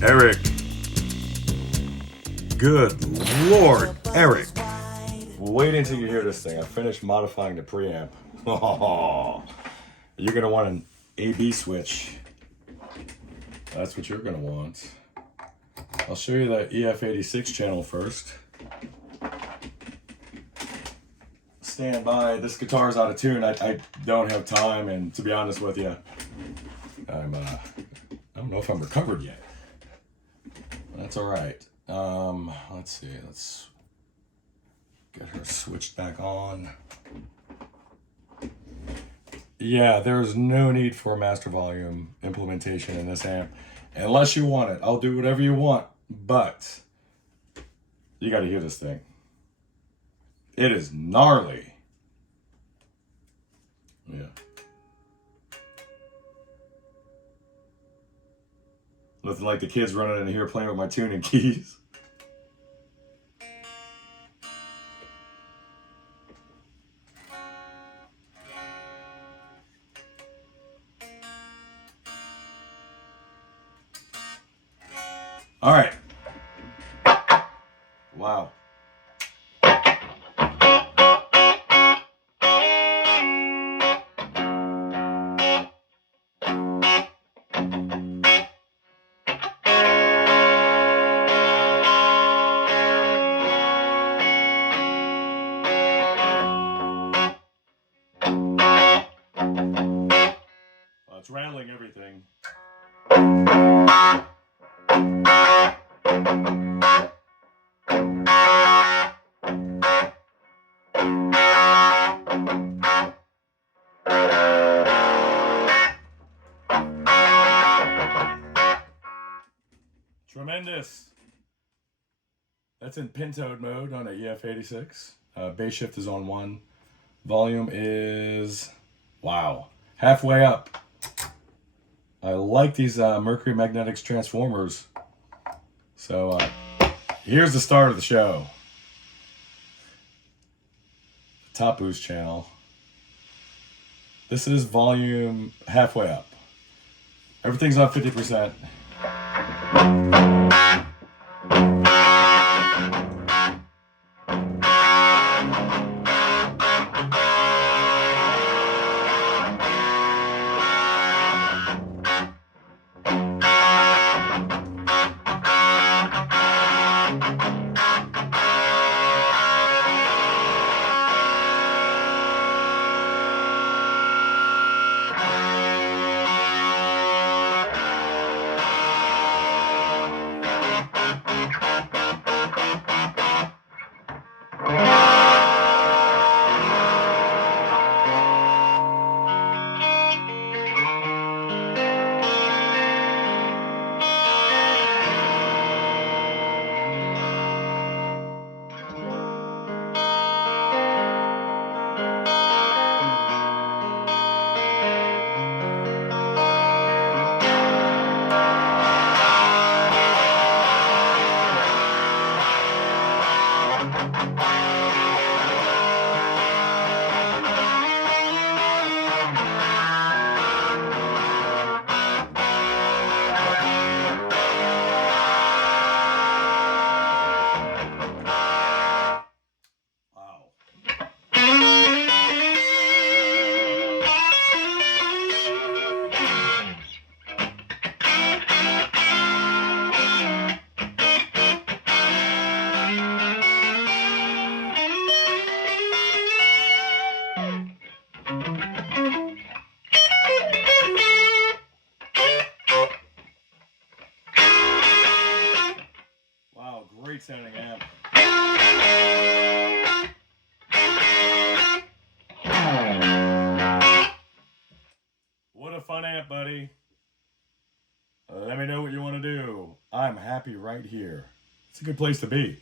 Eric. Good Lord, Eric. Wait until you hear this thing. I finished modifying the preamp. Oh, you're going to want an AB switch. That's what you're going to want. I'll show you that EF86 channel first. Stand by. This guitar's out of tune. I don't have time, and to be honest with you, I don't know if I'm recovered yet. That's all right. Let's see. Let's get her switched back on. Yeah, there's no need for a master volume implementation in this amp unless you want it. I'll do whatever you want, but you got to hear this thing. It is gnarly. Yeah. Nothing like the kids running in here playing with my tuning keys. All right. Wow. Well, it's rattling everything. Tremendous. That's in pintoed mode on a EF86. Bass shift is on 1. Volume is, wow, halfway up. I like these Mercury Magnetics transformers. So here's the start of the show. The top boost channel. This is volume halfway up. Everything's on 50%. Great sounding amp. What a fun amp, buddy. Let me know what you want to do. I'm happy right here. It's a good place to be.